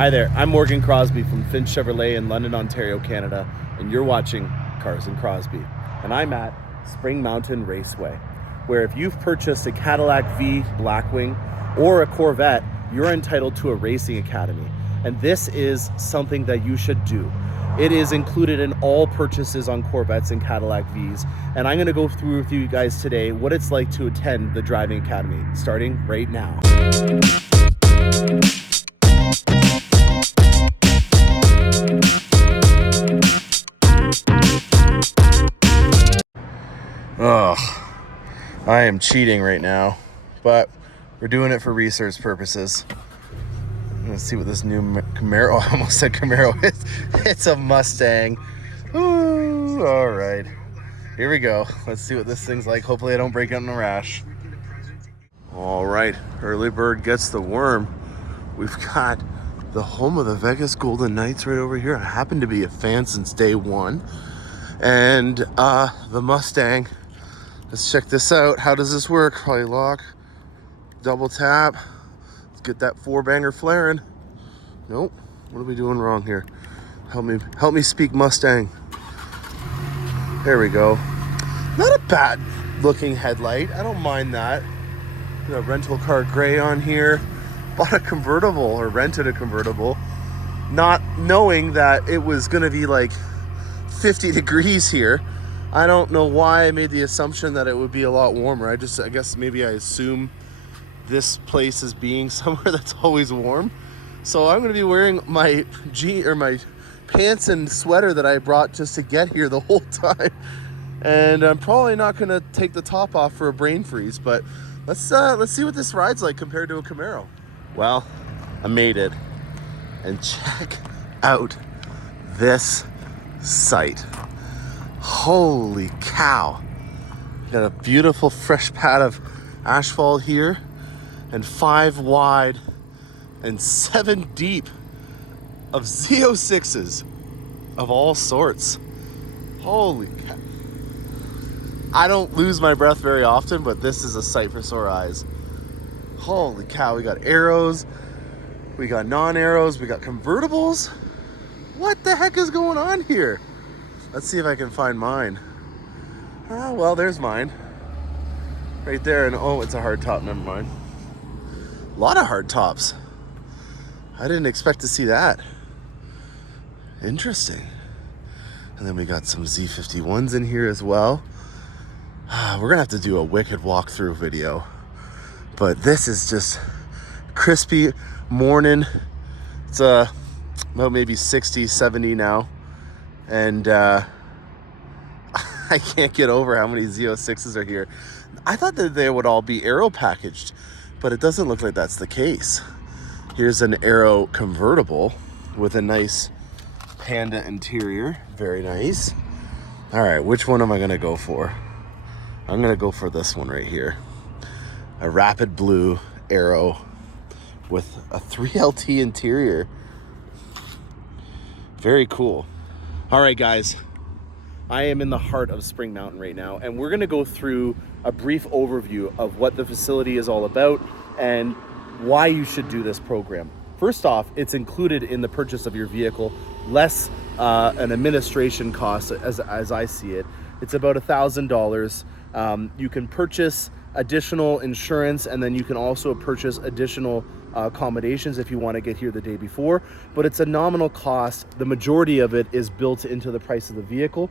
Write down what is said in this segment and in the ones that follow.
Hi there, I'm Morgan Crosby from Finch Chevrolet in London, Ontario, Canada, and you're watching Cars and Crosby. And I'm at Spring Mountain Raceway, where if you've purchased a Cadillac V Blackwing or a Corvette, you're entitled to a racing academy. And this is something that you should do. It is included in all purchases on Corvettes and Cadillac Vs. And I'm gonna go through with you guys today what it's like to attend the driving academy, starting right now. Oh, I am cheating right now, but we're doing it for research purposes. Let's see what this new Camaro, I almost said Camaro, it's a Mustang. Ooh, all right, here we go. Let's see what this thing's like. Hopefully I don't break out in a rash. All right, early bird gets the worm. We've got the home of the Vegas Golden Knights right over here. I happen to be a fan since day one. And the Mustang. Let's check this out. How does this work? Probably lock, double tap. Let's get that four banger flaring. Nope. What are we doing wrong here? Help me speak Mustang. There we go. Not a bad looking headlight. I don't mind that. Got a rental car gray on here. Bought a convertible or rented a convertible, not knowing that it was gonna be like 50 degrees here. I don't know why I made the assumption that it would be a lot warmer. I guess maybe I assume this place is being somewhere that's always warm. So I'm gonna be wearing my my pants and sweater that I brought just to get here the whole time. And I'm probably not gonna take the top off for a brain freeze, but let's see what this ride's like compared to a Camaro. Well, I made it. And check out this sight. Holy cow. Got a beautiful fresh pad of asphalt here, and 5 wide and 7 deep of Z06s of all sorts. Holy cow. I don't lose my breath very often, but this is a sight for sore eyes. Holy cow, we got arrows, we got non-arrows, we got convertibles. What the heck is going on here? Let's see if I can find mine. Oh, well, there's mine. Right there, and oh, it's a hard top, never mind. A lot of hard tops. I didn't expect to see that. Interesting. And then we got some Z51s in here as well. We're gonna have to do a wicked walkthrough video. But this is just crispy morning. It's about maybe 60, 70 now. And I can't get over how many Z06s are here. I thought that they would all be aero packaged, but it doesn't look like that's the case. Here's an aero convertible with a nice Panda interior. Very nice. All right, which one am I gonna go for? I'm gonna go for this one right here. A rapid blue aero with a 3LT interior. Very cool. All right, guys, I am in the heart of Spring Mountain right now, and we're gonna go through a brief overview of what the facility is all about and why you should do this program. First off, it's included in the purchase of your vehicle, less an administration cost as I see it. It's about $1,000. You can purchase additional insurance, and then you can also purchase additional accommodations if you want to get here the day before, but it's a nominal cost. The majority of it is built into the price of the vehicle.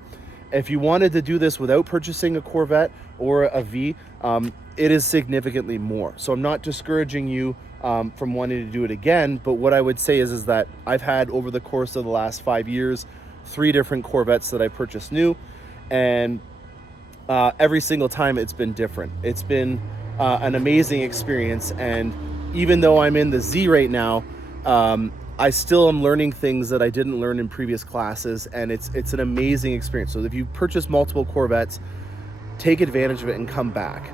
If you wanted to do this without purchasing a Corvette or a V, it is significantly more. So I'm not discouraging you from wanting to do it again, but what I would say is that I've had, over the course of the last 5 years, 3 different Corvettes that I purchased new, and every single time it's been different. It's been an amazing experience, and even though I'm in the Z right now, I still am learning things that I didn't learn in previous classes, and it's an amazing experience. So if you purchase multiple Corvettes, take advantage of it and come back.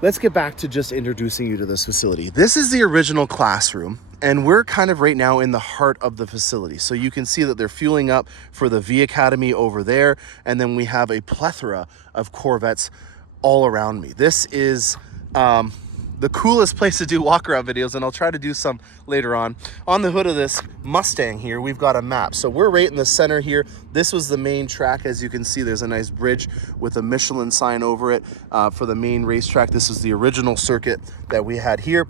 Let's get back to just introducing you to this facility. This is the original classroom, and we're kind of right now in the heart of the facility. So you can see that they're fueling up for the V Academy over there, and then we have a plethora of Corvettes all around me. This is the coolest place to do walk around videos, and I'll try to do some later on the hood of this Mustang here, we've got a map. So we're right in the center here. This was the main track. As you can see, there's a nice bridge with a Michelin sign over it for the main racetrack. This is the original circuit that we had here.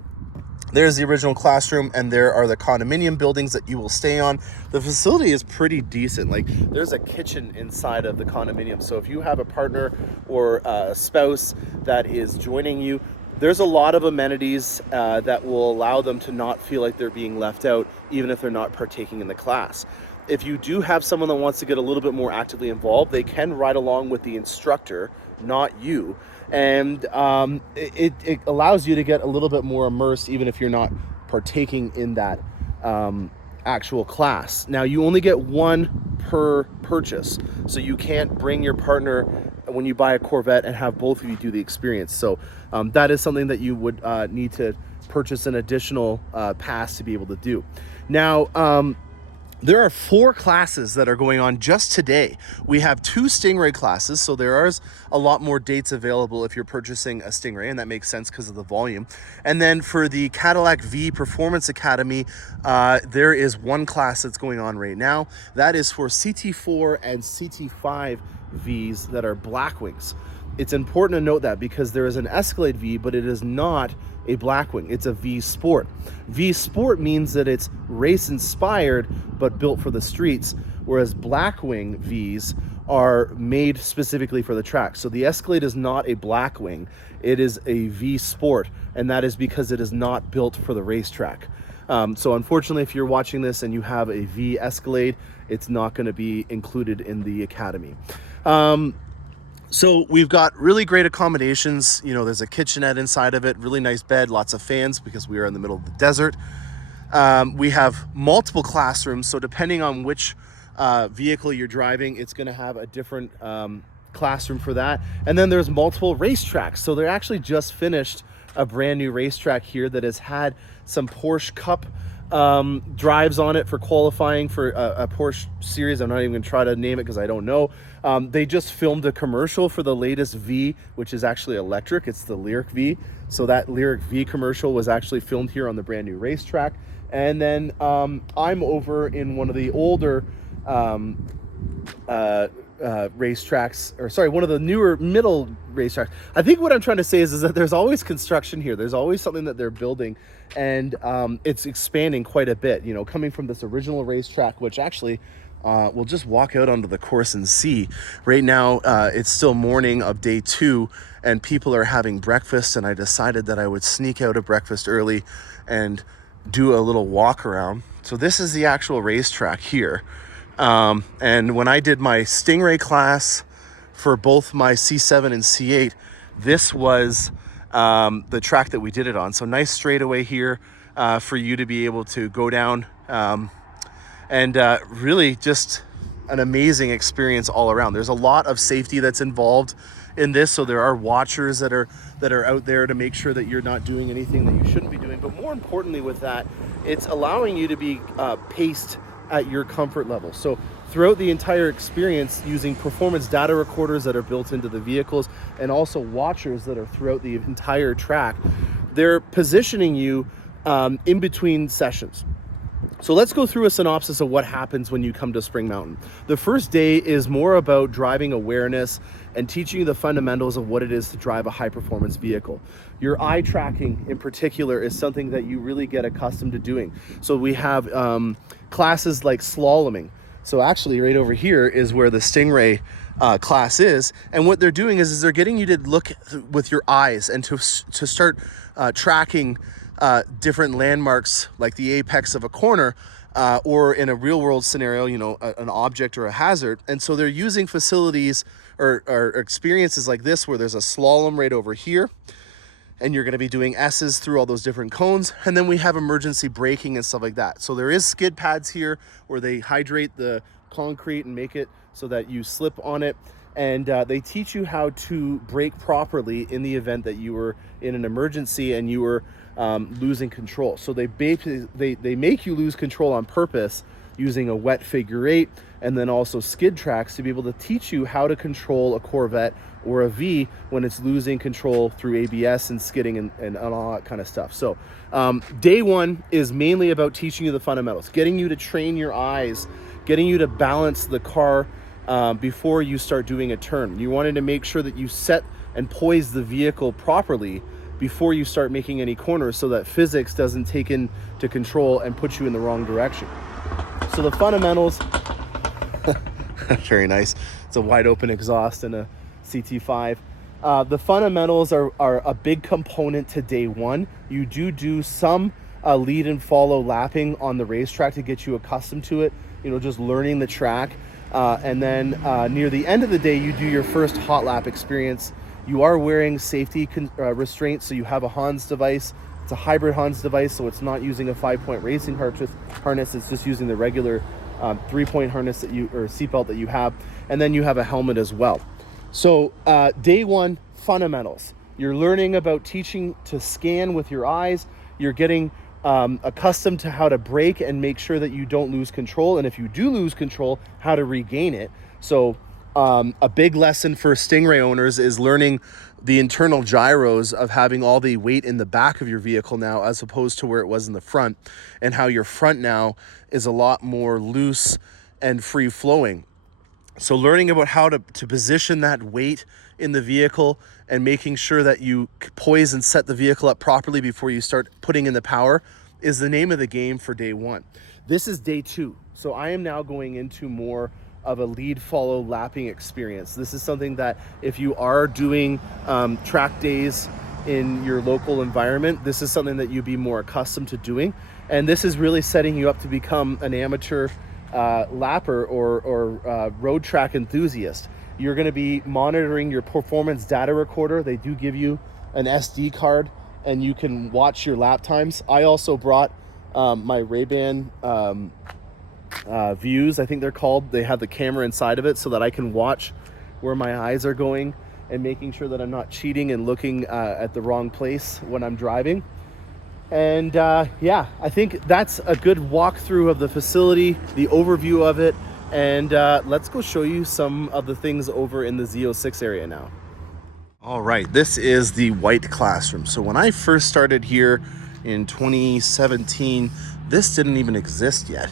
There's the original classroom, and there are the condominium buildings that you will stay on. The facility is pretty decent. Like, there's a kitchen inside of the condominium. So if you have a partner or a spouse that is joining you, there's a lot of amenities that will allow them to not feel like they're being left out, even if they're not partaking in the class. If you do have someone that wants to get a little bit more actively involved, they can ride along with the instructor, not you. And it allows you to get a little bit more immersed, even if you're not partaking in that actual class. Now, you only get one per purchase, so you can't bring your partner when you buy a Corvette and have both of you do the experience. So that is something that you would need to purchase an additional pass to be able to do. Now, there are 4 classes that are going on just today. We have 2 Stingray classes, so there is a lot more dates available if you're purchasing a Stingray, and that makes sense because of the volume. And then for the Cadillac V Performance Academy, there is 1 class that's going on right now. That is for CT4 and CT5 Vs that are Blackwings. It's important to note that because there is an Escalade V, but it is not a Blackwing. It's a V Sport. V Sport means that it's race inspired but built for the streets, whereas Blackwing Vs are made specifically for the track. So the Escalade is not a Blackwing, it is a V Sport, and that is because it is not built for the racetrack. So unfortunately, if you're watching this and you have a V Escalade, it's not going to be included in the academy. So we've got really great accommodations. You know, there's a kitchenette inside of it, really nice bed, lots of fans because we are in the middle of the desert. We have multiple classrooms, so depending on which vehicle you're driving, it's going to have a different classroom for that. And then there's multiple racetracks. So they're actually just finished a brand new racetrack here that has had some Porsche Cup drives on it for qualifying for a Porsche series. I'm not even gonna try to name it because I don't know. They just filmed a commercial for the latest V, which is actually electric. It's the Lyric V. So that Lyric V commercial was actually filmed here on the brand new racetrack. And then I'm over in one of the older racetracks, or sorry, one of the newer middle racetracks. I think what I'm trying to say is that there's always construction here. There's always something that they're building, and it's expanding quite a bit, you know, coming from this original racetrack, which actually we'll just walk out onto the course and see. Right now it's still morning of day 2 and people are having breakfast, and I decided that I would sneak out of breakfast early and do a little walk around. So this is the actual racetrack here. And when I did my Stingray class for both my C7 and C8, this was the track that we did it on. So nice straightaway here for you to be able to go down, and really just an amazing experience all around. There's a lot of safety that's involved in this, so there are watchers that are out there to make sure that you're not doing anything that you shouldn't be doing. But more importantly with that, it's allowing you to be paced at your comfort level. So throughout the entire experience, using performance data recorders that are built into the vehicles, and also watchers that are throughout the entire track, they're positioning you in between sessions. So let's go through a synopsis of what happens when you come to Spring Mountain. The first day is more about driving awareness and teaching you the fundamentals of what it is to drive a high performance vehicle. Your eye tracking in particular is something that you really get accustomed to doing. So we have classes like slaloming. So actually right over here is where the Stingray class is, and what they're doing is they're getting you to look with your eyes and to start tracking different landmarks like the apex of a corner, or in a real world scenario, you know, an object or a hazard. And so they're using facilities or experiences like this where there's a slalom right over here, and you're going to be doing S's through all those different cones. And then we have emergency braking and stuff like that. So there is skid pads here where they hydrate the concrete and make it so that you slip on it. And they teach you how to brake properly in the event that you were in an emergency and you were losing control. So they make you lose control on purpose using a wet figure eight, and then also skid tracks to be able to teach you how to control a Corvette or a V when it's losing control through ABS and skidding and all that kind of stuff. So day one is mainly about teaching you the fundamentals, getting you to train your eyes, getting you to balance the car before you start doing a turn. You wanted to make sure that you set and poise the vehicle properly before you start making any corners, so that physics doesn't take into control and put you in the wrong direction. So the fundamentals, very nice. It's a wide open exhaust and a CT5. The fundamentals are a big component to day one. You do some lead and follow lapping on the racetrack to get you accustomed to it, just learning the track. And then near the end of the day, you do your first hot lap experience. You are wearing safety restraints, so you have a Hans device. It's a hybrid Hans device, so it's not using a 5-point racing harness. It's just using the regular 3-point harness or seatbelt that you have. And then you have a helmet as well. So day one, fundamentals. You're learning about teaching to scan with your eyes. You're getting accustomed to how to brake and make sure that you don't lose control. And if you do lose control, how to regain it. So a big lesson for Stingray owners is learning the internal gyros of having all the weight in the back of your vehicle now, as opposed to where it was in the front, and how your front now is a lot more loose and free flowing. So learning about how to position that weight in the vehicle and making sure that you poise and set the vehicle up properly before you start putting in the power is the name of the game for day one. This is day two. So I am now going into more of a lead follow lapping experience. This is something that if you are doing track days in your local environment, this is something that you'd be more accustomed to doing. And this is really setting you up to become an amateur lapper or road track enthusiast. You're going to be monitoring your performance data recorder. They do give you an SD card and you can watch your lap times. I also brought my Ray-Ban views, I think they're called. They have the camera inside of it so that I can watch where my eyes are going and making sure that I'm not cheating and looking at the wrong place when I'm driving. And yeah, I think that's a good walkthrough of the facility, the overview of it. And let's go show you some of the things over in the Z06 area now. All right, this is the white classroom. So when I first started here in 2017, this didn't even exist yet.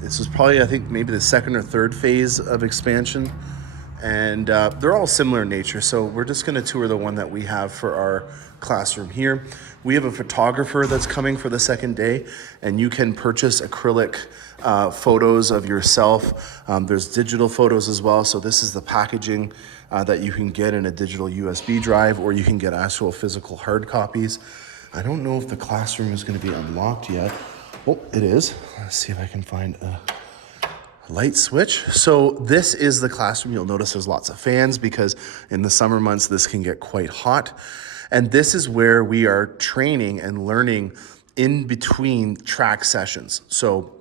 This was probably, I think, maybe the second or third phase of expansion. And they're all similar in nature. So we're just going to tour the one that we have for our classroom here. We have a photographer that's coming for the second day, and you can purchase acrylic photos of yourself. There's digital photos as well. So this is the packaging that you can get in a digital USB drive, or you can get actual physical hard copies. I don't know if the classroom is going to be unlocked yet. Oh, it is. Let's see if I can find a light switch. So this is the classroom. You'll notice there's lots of fans because in the summer months, this can get quite hot. And this is where we are training and learning in between track sessions. So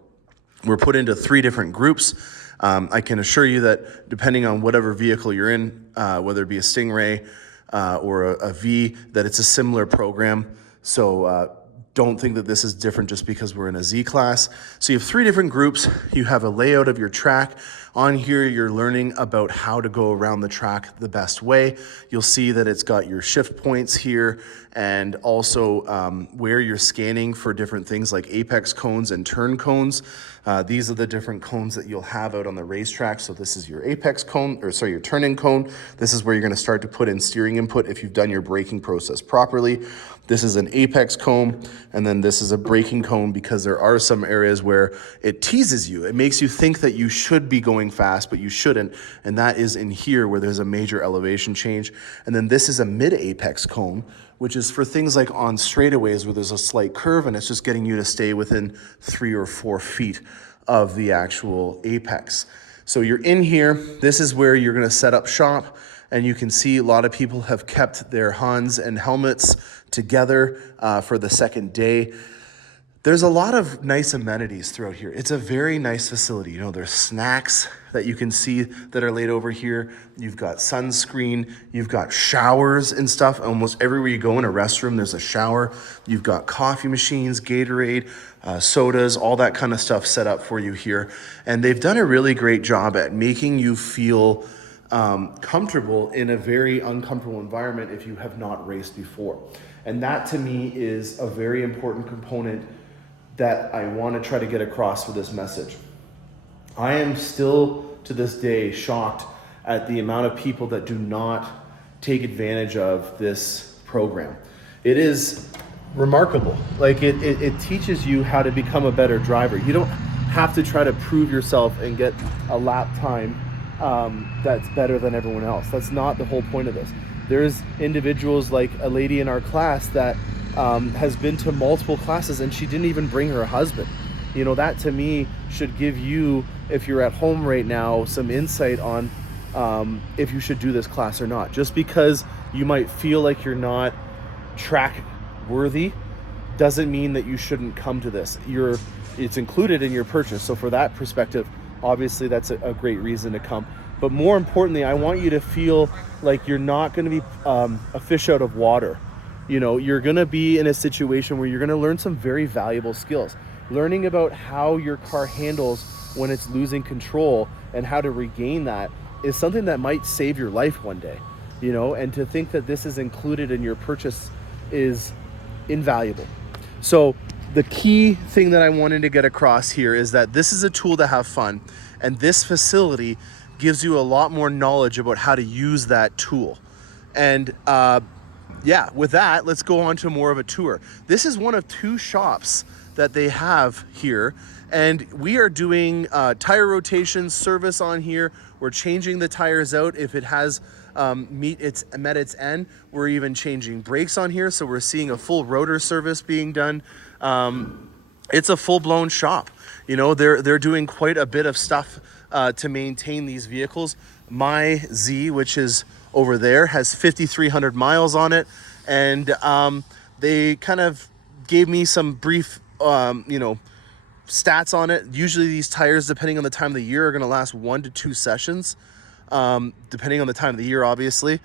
we're put into 3 different groups. I can assure you that depending on whatever vehicle you're in, whether it be a Stingray or a V, that it's a similar program. So don't think that this is different just because we're in a Z class. So you have 3 different groups. You have a layout of your track. On here, you're learning about how to go around the track the best way. You'll see that it's got your shift points here and also where you're scanning for different things like apex cones and turn cones. These are the different cones that you'll have out on the racetrack. So this is your apex cone, or sorry, your turning cone. This is where you're going to start to put in steering input if you've done your braking process properly. This is an apex cone, and then this is a braking cone because there are some areas where it teases you. It makes you think that you should be going fast, but you shouldn't, and that is in here where there's a major elevation change. And then this is a mid-apex cone, which is for things like on straightaways where there's a slight curve and it's just getting you to stay within 3 or 4 feet of the actual apex. So you're in here. This is where you're going to set up shop. And you can see a lot of people have kept their Hans and helmets together for the second day. There's a lot of nice amenities throughout here. It's a very nice facility. You know, there's snacks that you can see that are laid over here. You've got sunscreen, you've got showers and stuff. Almost everywhere you go in a restroom, there's a shower. You've got coffee machines, Gatorade, sodas, all that kind of stuff set up for you here. And they've done a really great job at making you feel comfortable in a very uncomfortable environment if you have not raced before. And that to me is a very important component that I want to try to get across with this message. I am still to this day shocked at the amount of people that do not take advantage of this program. It is remarkable. Like it teaches you how to become a better driver. You don't have to try to prove yourself and get a lap time that's better than everyone else. That's not the whole point of this. There's individuals like a lady in our class that has been to multiple classes and she didn't even bring her husband. You know, that to me should give you, if you're at home right now, some insight on if you should do this class or not. Just because you might feel like you're not track worthy doesn't mean that you shouldn't come to this. It's included in your purchase. So for that perspective, obviously that's a great reason to come. But more importantly, I want you to feel like you're not going to be a fish out of water. You know, you're going to be in a situation where you're going to learn some very valuable skills. Learning about how your car handles when it's losing control and how to regain that is something that might save your life one day, you know, and to think that this is included in your purchase is invaluable. So the key thing that I wanted to get across here is that this is a tool to have fun, and this facility gives you a lot more knowledge about how to use that tool. And yeah, with that, let's go on to more of a tour. This is one of two shops that they have here, and we are doing tire rotation service on here. We're changing the tires out if it has met its end. We're even changing brakes on here, so we're seeing a full rotor service being done. It's a full-blown shop. You know, they're doing quite a bit of stuff to maintain these vehicles. My Z, which is over there, has 5,300 miles on it, and they kind of gave me some brief stats on it. Usually these tires, depending on the time of the year, are going to last 1 to 2 sessions, depending on the time of the year, obviously.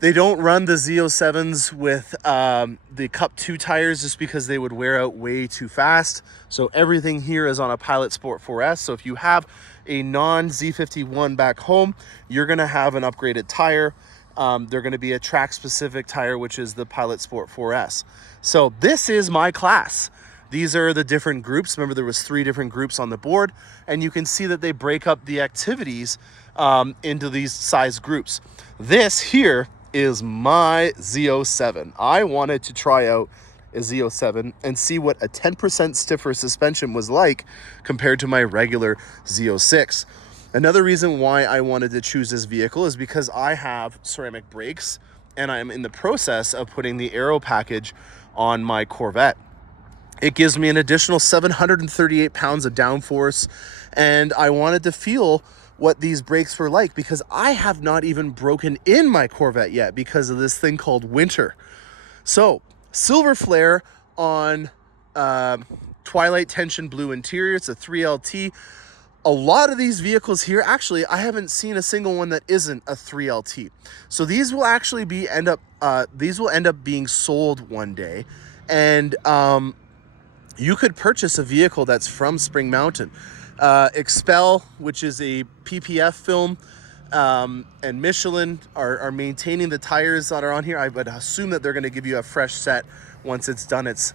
They don't run the Z07s with the Cup 2 tires just because they would wear out way too fast. So everything here is on a Pilot Sport 4S. So if you have a non-Z51 back home, you're going to have an upgraded tire. They're going to be a track-specific tire, which is the Pilot Sport 4S. So this is my class. These are the different groups. Remember, there was 3 different groups on the board, and you can see that they break up the activities into these size groups. This here is my Z07. I wanted to try out a Z07 and see what a 10% stiffer suspension was like compared to my regular Z06. Another reason why I wanted to choose this vehicle is because I have ceramic brakes, and I'm in the process of putting the aero package on my Corvette. It gives me an additional 738 pounds of downforce, and I wanted to feel what these brakes were like because I have not even broken in my Corvette yet because of this thing called winter. So silver flare on Twilight Tension blue interior. It's a 3LT. A lot of these vehicles here, actually, I haven't seen a single one that isn't a 3LT. So these will actually end up being sold one day, and you could purchase a vehicle that's from Spring Mountain. Expel, which is a PPF film, and Michelin are maintaining the tires that are on here. I would assume that they're going to give you a fresh set once it's done its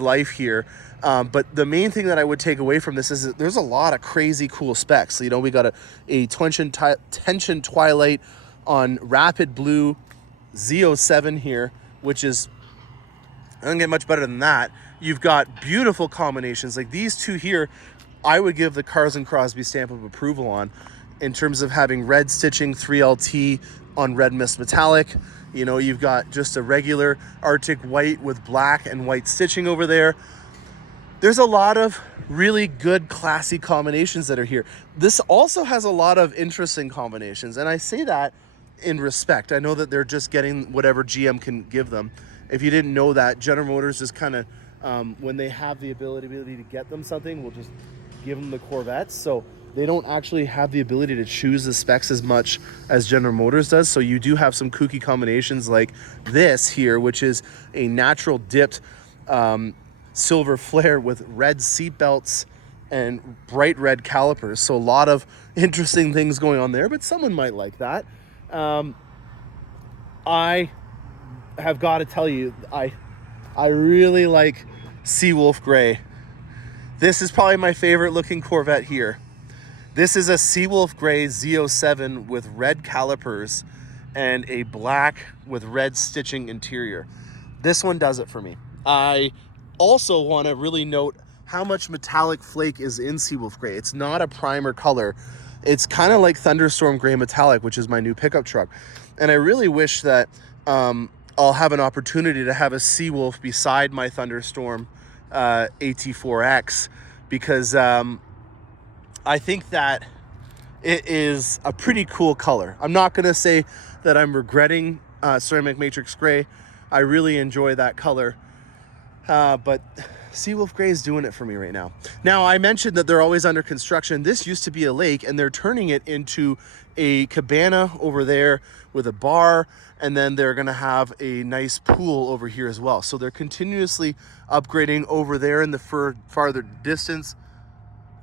life here. But the main thing that I would take away from this is that there's a lot of crazy cool specs. So, you know, we got a tension Twilight on Rapid Blue Z07 here, which is, I don't get much better than that. You've got beautiful combinations like these two here. I would give the Cars and Crosby stamp of approval on, in terms of having red stitching 3LT on red mist metallic. You know, you've got just a regular Arctic white with black and white stitching over there. There's a lot of really good classy combinations that are here. This also has a lot of interesting combinations, and I say that in respect. I know that they're just getting whatever GM can give them. If you didn't know that, General Motors is kind of when they have the ability to get them something, we'll just give them the Corvettes. So they don't actually have the ability to choose the specs as much as General Motors does. So you do have some kooky combinations like this here, which is a natural dipped silver flare with red seat belts and bright red calipers. So a lot of interesting things going on there, but someone might like that. I have got to tell you, I really like Seawolf Gray. This is probably my favorite looking Corvette here. This is a Seawolf Gray Z07 with red calipers and a black with red stitching interior. This one does it for me. I also want to really note how much metallic flake is in Seawolf Gray. It's not a primer color. It's kind of like Thunderstorm Gray Metallic, which is my new pickup truck. And I really wish that I'll have an opportunity to have a Seawolf beside my Thunderstorm AT4X, because I think that it is a pretty cool color. I'm not going to say that I'm regretting Ceramic Matrix Gray. I really enjoy that color. But Seawolf Gray is doing it for me right now. Now, I mentioned that they're always under construction. This used to be a lake, and they're turning it into a cabana over there with a bar, and then they're going to have a nice pool over here as well. So they're continuously upgrading over there in the farther distance.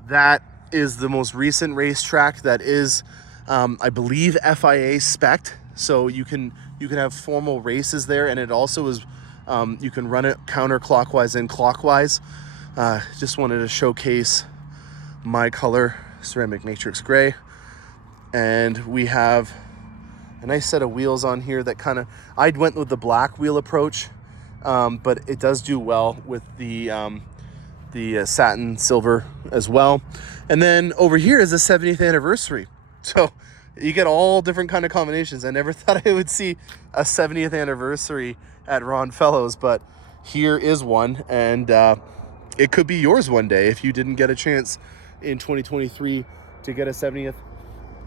That is the most recent racetrack that is, I believe, FIA spec'd. So you can have formal races there, and it also is, you can run it counterclockwise and clockwise. Just wanted to showcase my color, Ceramic Matrix Gray. And we have a nice set of wheels on here that kind of, I went with the black wheel approach, but it does do well with the satin silver as well. And then over here is the 70th anniversary. So you get all different kind of combinations. I never thought I would see a 70th anniversary at Ron Fellows, but here is one, and it could be yours one day. If you didn't get a chance in 2023 to get a 70th,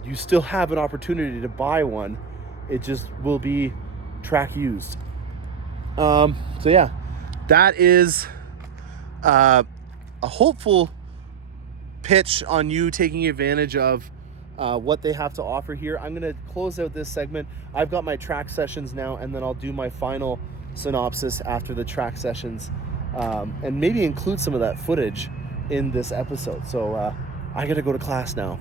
you still have an opportunity to buy one. It just will be track used. So yeah, that is a hopeful pitch on you taking advantage of what they have to offer here. I'm going to close out this segment. I've got my track sessions now, and then I'll do my final synopsis after the track sessions, and maybe include some of that footage in this episode. So I got to go to class now.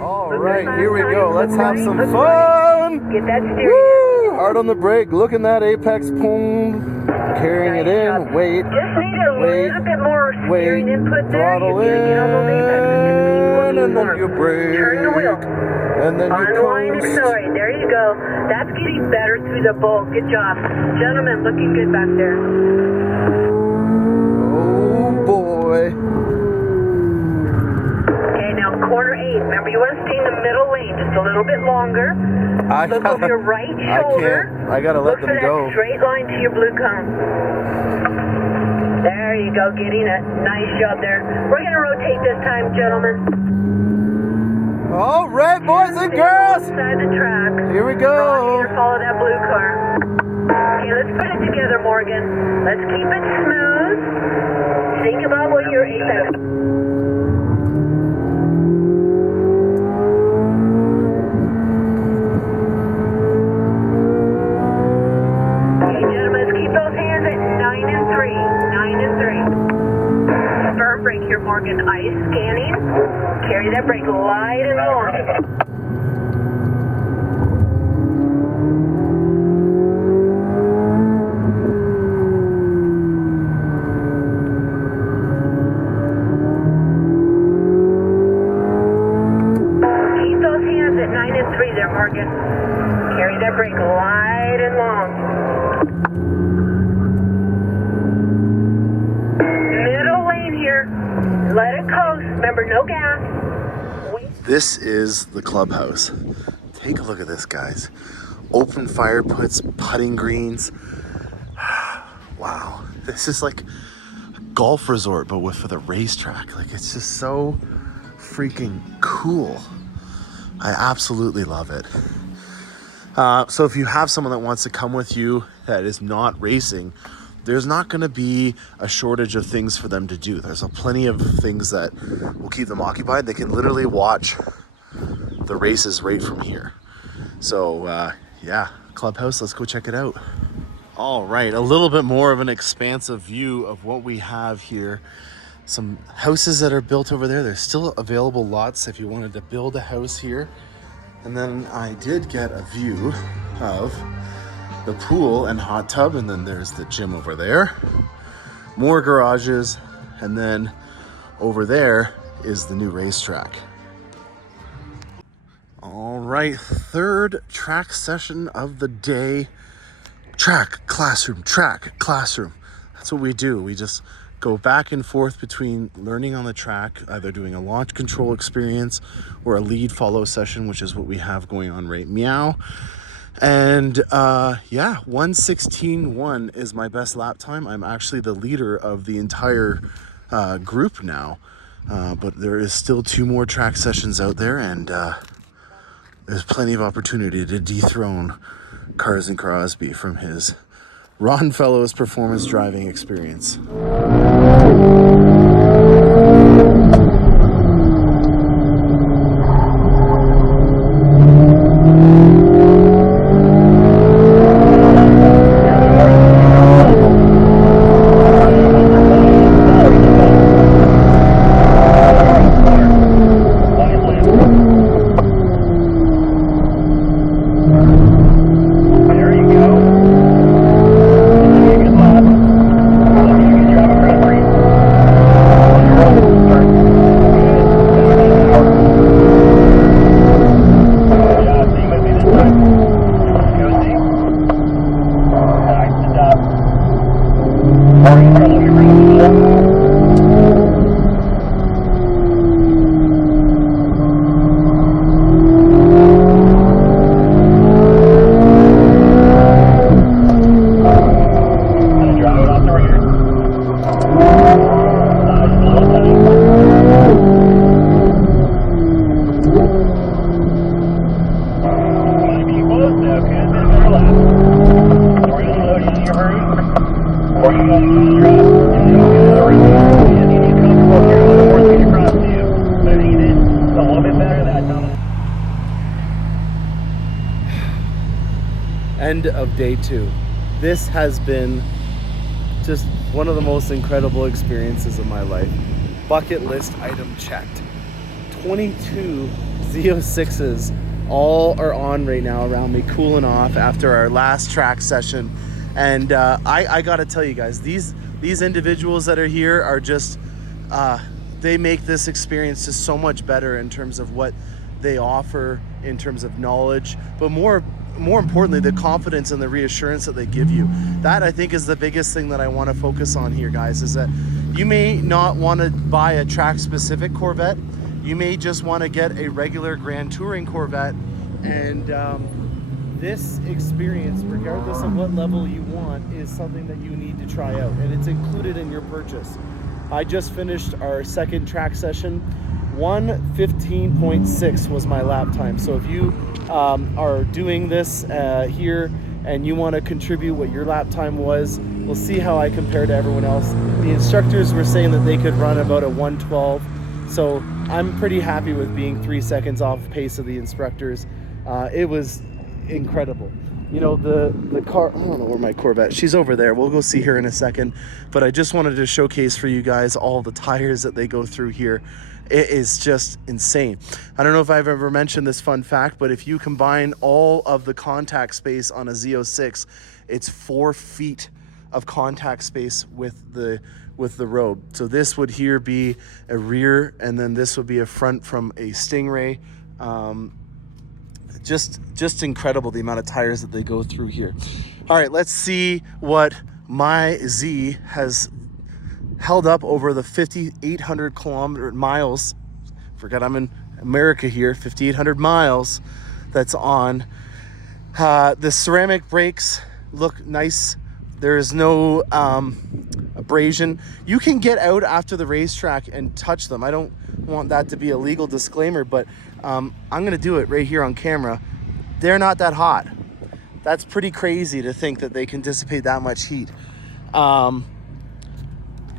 All right, here we go. Let's have some fun. Get that steering. Woo! Hard on the brake. Look in that apex. Boom. Carrying it in. Wait. Just need a little bit more steering input there. Throttle You get on those apexes, in, and then you brake. Turn the wheel. And then you Unwind and coast. accelerate. There you go. That's getting better through the bowl. Good job. Gentlemen, looking good back there. Oh boy. Corner 8. Remember, you want to stay in the middle lane just a little bit longer. Look over your right shoulder. I gotta let them go. Look for that straight line to your blue cone. There you go, getting it. Nice job there. We're going to rotate this time, gentlemen. All right, boys and girls. Side the track. Here we go. Here, follow that blue car. Okay, let's put it together, Morgan. Let's keep it smooth. Think about what your apex. Morgan, ice scanning. Carry that brake light and long. Keep those hands at 9 and 3 there, Morgan. Carry that brake light and long. Middle lane here. Let it coast. Remember, no gas. This is the clubhouse. Take a look at this, guys. Open fire puts, putting greens. Wow. This is like a golf resort, but for the racetrack. Like, it's just so freaking cool. I absolutely love it. So if you have someone that wants to come with you that is not racing, there's not going to be a shortage of things for them to do. There's plenty of things that will keep them occupied. They can literally watch the races right from here. So yeah, Clubhouse, let's go check it out. All right, a little bit more of an expansive view of what we have here. Some houses that are built over there. There's still available lots if you wanted to build a house here. And then I did get a view of the pool and hot tub, and then there's the gym over there. More garages, and then over there is the new racetrack. All right, third track session of the day. Track, classroom, track, classroom. That's what we do. We just go back and forth between learning on the track, either doing a launch control experience or a lead follow session, which is what we have going on right meow. And yeah, 1:16.1 is my best lap time. I'm actually the leader of the entire group now, but there is still 2 more track sessions out there, and there's plenty of opportunity to dethrone Carson Crosby from his Ron Fellows performance driving experience. End of day 2. This has been just one of the most incredible experiences of my life. Bucket list item checked. 22 Z06s all are on right now around me, cooling off after our last track session. And I gotta tell you guys, these individuals that are here are just they make this experience just so much better in terms of what they offer in terms of knowledge, but more importantly, the confidence and the reassurance that they give you. That, I think, is the biggest thing that I want to focus on here, guys, is that you may not want to buy a track-specific Corvette. You may just want to get a regular Grand Touring Corvette, and this experience, regardless of what level you want, is something that you need to try out, and it's included in your purchase. I just finished our second track session. 1:15.6 was my lap time. So if you are doing this here and you want to contribute what your lap time was, we'll see how I compare to everyone else. The instructors were saying that they could run about a 1:12, so I'm pretty happy with being 3 seconds off pace of the instructors. It was incredible. You know, the car, I don't know where my Corvette, she's over there. We'll go see her in a second, but I just wanted to showcase for you guys all the tires that they go through here. It is just insane. I don't know if I've ever mentioned this fun fact, but if you combine all of the contact space on a Z06, it's 4 feet of contact space with the road. So this would here be a rear, and then this would be a front from a Stingray. Just incredible, the amount of tires that they go through here. All right, let's see what my Z has held up over the 5,800 miles. Forget I'm in America here. 5,800 miles that's on. The ceramic brakes look nice. There is no abrasion. You can get out after the racetrack and touch them. I don't want that to be a legal disclaimer, but I'm gonna do it right here on camera. They're not that hot. That's pretty crazy to think that they can dissipate that much heat.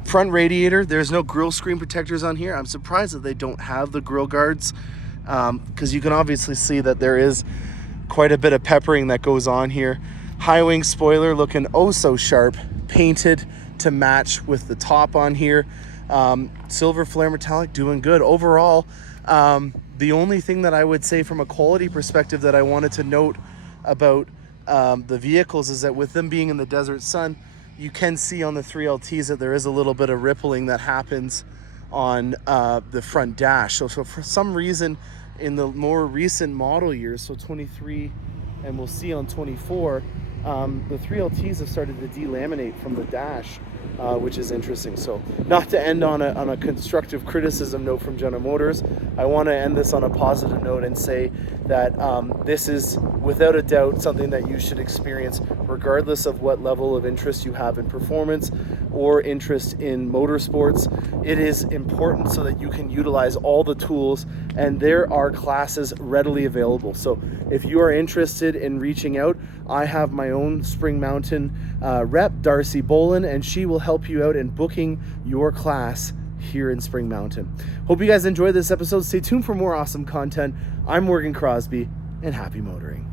Front radiator, there's no grill screen protectors on here. I'm surprised that they don't have the grill guards, because you can obviously see that there is quite a bit of peppering that goes on here. High wing spoiler looking oh so sharp, painted to match with the top on here. Silver flare metallic, doing good. Overall, the only thing that I would say from a quality perspective that I wanted to note about the vehicles is that with them being in the desert sun, you can see on the 3LTs that there is a little bit of rippling that happens on the front dash. So for some reason in the more recent model years, so 23 and we'll see on 24, the 3LTs have started to delaminate from the dash, which is interesting. So not to end on a constructive criticism note from General Motors, I want to end this on a positive note and say that this is without a doubt something that you should experience regardless of what level of interest you have in performance or interest in motorsports. It is important so that you can utilize all the tools, and there are classes readily available. So if you are interested in reaching out, I have my own Spring Mountain rep, Darcy Bolin, and she will help you out in booking your class here in Spring Mountain. Hope you guys enjoyed this episode. Stay tuned for more awesome content. I'm Morgan Crosby, and happy motoring.